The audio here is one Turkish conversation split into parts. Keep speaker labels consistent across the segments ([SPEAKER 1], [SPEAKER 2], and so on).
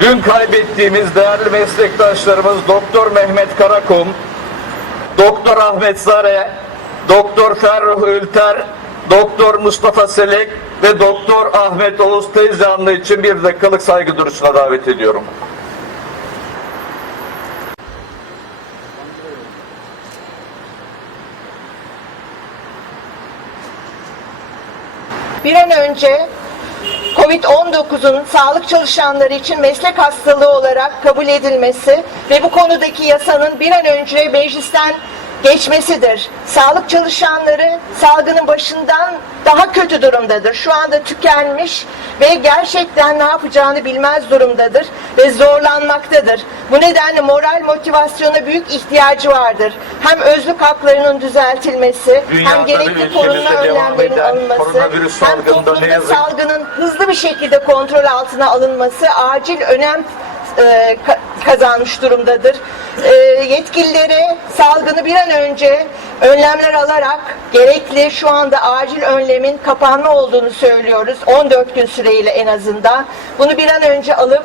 [SPEAKER 1] Dün kaybettiğimiz değerli meslektaşlarımız Doktor Mehmet Karakum, Doktor Ahmet Zare, Doktor Ferruh Ülter, Doktor Mustafa Selek ve Doktor Ahmet Oğuz Teyzeanlı için bir dakikalık saygı duruşuna davet ediyorum.
[SPEAKER 2] bir an önce COVID-19'un sağlık çalışanları için meslek hastalığı olarak kabul edilmesi ve bu konudaki yasanın bir an önce meclisten geçmesidir. Sağlık çalışanları salgının başından daha kötü durumdadır. Şu anda tükenmiş ve gerçekten ne yapacağını bilmez durumdadır ve zorlanmaktadır. Bu nedenle moral motivasyona büyük ihtiyacı vardır. Hem özlük haklarının düzeltilmesi,
[SPEAKER 1] Dünyada
[SPEAKER 2] hem gerekli korunma önlemlerinin alınması, hem toplumda salgının hızlı bir şekilde kontrol altına alınması acil önem e, ka- kazanmış durumdadır. E, salgını bir an önce önlemler alarak gerekli şu anda acil önlemin kapanma olduğunu söylüyoruz. 14 gün süreyle en azından. Bunu bir an önce alıp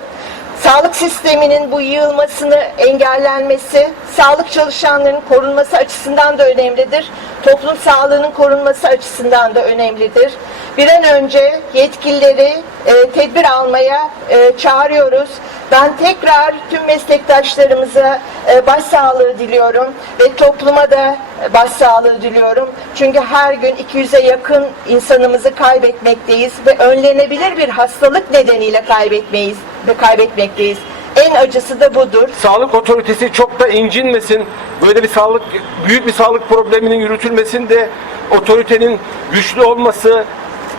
[SPEAKER 2] Sağlık sisteminin bu yığılmasını engellenmesi, sağlık çalışanlarının korunması açısından da önemlidir. Toplum sağlığının korunması açısından da önemlidir. Bir an önce yetkilileri e, tedbir almaya e, çağırıyoruz. Ben tekrar tüm meslektaşlarımıza e, başsağlığı diliyorum ve topluma da e, başsağlığı diliyorum. Çünkü her gün 200'e yakın insanımızı kaybetmekteyiz ve önlenebilir bir hastalık nedeniyle kaybetmeyiz ve kaybetmekteyiz. En acısı da budur.
[SPEAKER 3] sağlık otoritesi çok da incinmesin. Böyle bir sağlık büyük bir sağlık probleminin yürütülmesinde otoritenin güçlü olması,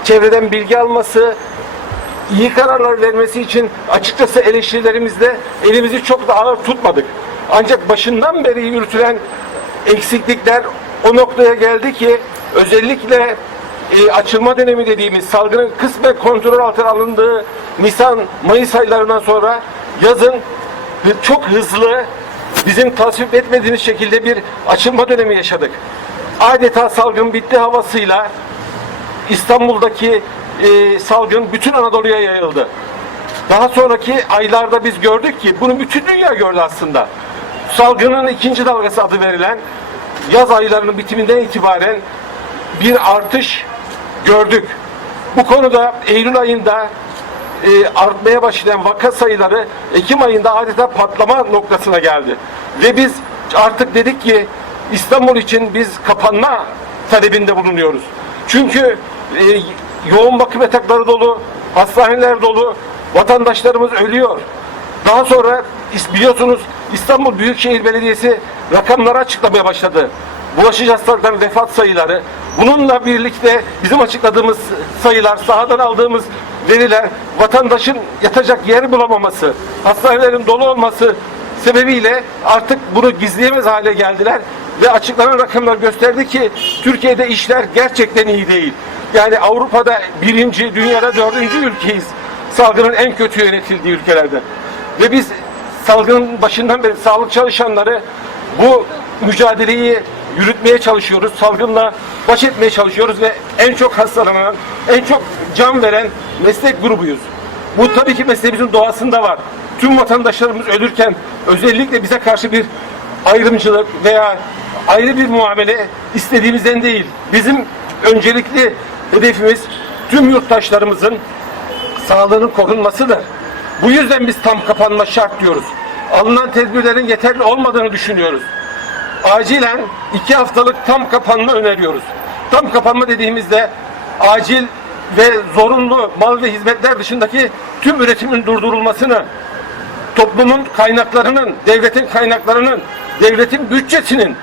[SPEAKER 3] çevreden bilgi alması, iyi kararlar vermesi için açıkçası eleştirilerimizde elimizi çok da ağır tutmadık. Ancak başından beri yürütülen eksiklikler o noktaya geldi ki özellikle e, açılma dönemi dediğimiz salgının kısmen kontrol altına alındığı Nisan-Mayıs aylarından sonra yazın çok hızlı bizim tasvip etmediğimiz şekilde bir açılma dönemi yaşadık. Adeta salgın bitti havasıyla İstanbul'daki e, salgın bütün Anadolu'ya yayıldı. Daha sonraki aylarda biz gördük ki bunu bütün dünya gördü aslında. Salgının ikinci dalgası adı verilen yaz aylarının bitiminden itibaren bir artış gördük. Bu konuda Eylül ayında e, artmaya başlayan vaka sayıları Ekim ayında adeta patlama noktasına geldi. Ve biz artık dedik ki İstanbul için biz kapanma talebinde bulunuyoruz. Çünkü e, yoğun bakım yatakları dolu, hastaneler dolu, vatandaşlarımız ölüyor. Daha sonra biliyorsunuz İstanbul Büyükşehir Belediyesi rakamları açıklamaya başladı. Bulaşıcı hastalıkların vefat sayıları. Bununla birlikte bizim açıkladığımız sayılar, sahadan aldığımız veriler, vatandaşın yatacak yer bulamaması, hastanelerin dolu olması sebebiyle artık bunu gizleyemez hale geldiler ve açıklanan rakamlar gösterdi ki Türkiye'de işler gerçekten iyi değil. Yani Avrupa'da birinci, dünyada dördüncü ülkeyiz salgının en kötü yönetildiği ülkelerde. Ve biz salgının başından beri sağlık çalışanları bu mücadeleyi yürütmeye çalışıyoruz. Salgınla baş etmeye çalışıyoruz ve en çok hastalanan, en çok can veren meslek grubuyuz. Bu tabii ki mesleğimizin doğasında var. Tüm vatandaşlarımız ölürken özellikle bize karşı bir ayrımcılık veya ayrı bir muamele istediğimizden değil. Bizim öncelikli hedefimiz tüm yurttaşlarımızın sağlığının korunmasıdır. Bu yüzden biz tam kapanma şart diyoruz. Alınan tedbirlerin yeterli olmadığını düşünüyoruz. Acilen iki haftalık tam kapanma öneriyoruz. Tam kapanma dediğimizde acil ve zorunlu mal ve hizmetler dışındaki tüm üretimin durdurulmasını, toplumun kaynaklarının, devletin kaynaklarının, devletin bütçesinin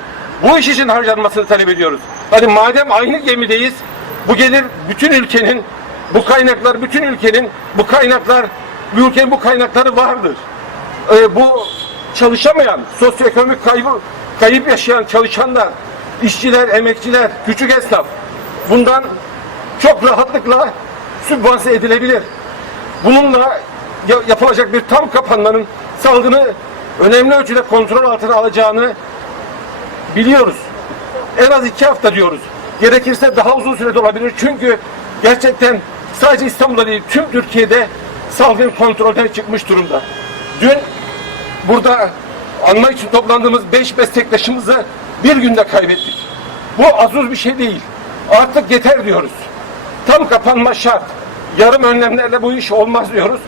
[SPEAKER 3] bu iş için harcanmasını talep ediyoruz. Hani madem aynı gemideyiz, bu gelir bütün ülkenin, bu kaynaklar bütün ülkenin, bu kaynaklar, bu ülkenin bu kaynakları vardır. Ee, bu çalışamayan, sosyoekonomik kaybı, kayıp yaşayan çalışanlar, işçiler, emekçiler, küçük esnaf bundan çok rahatlıkla sübvanse edilebilir. Bununla ya- yapılacak bir tam kapanmanın salgını önemli ölçüde kontrol altına alacağını biliyoruz. En az iki hafta diyoruz. Gerekirse daha uzun sürede olabilir. Çünkü gerçekten sadece İstanbul'da değil tüm Türkiye'de salgın kontrolden çıkmış durumda. Dün burada anma için toplandığımız 5 meslektaşımızı bir günde kaybettik. Bu az uz bir şey değil. Artık yeter diyoruz. Tam kapanma şart. Yarım önlemlerle bu iş olmaz diyoruz.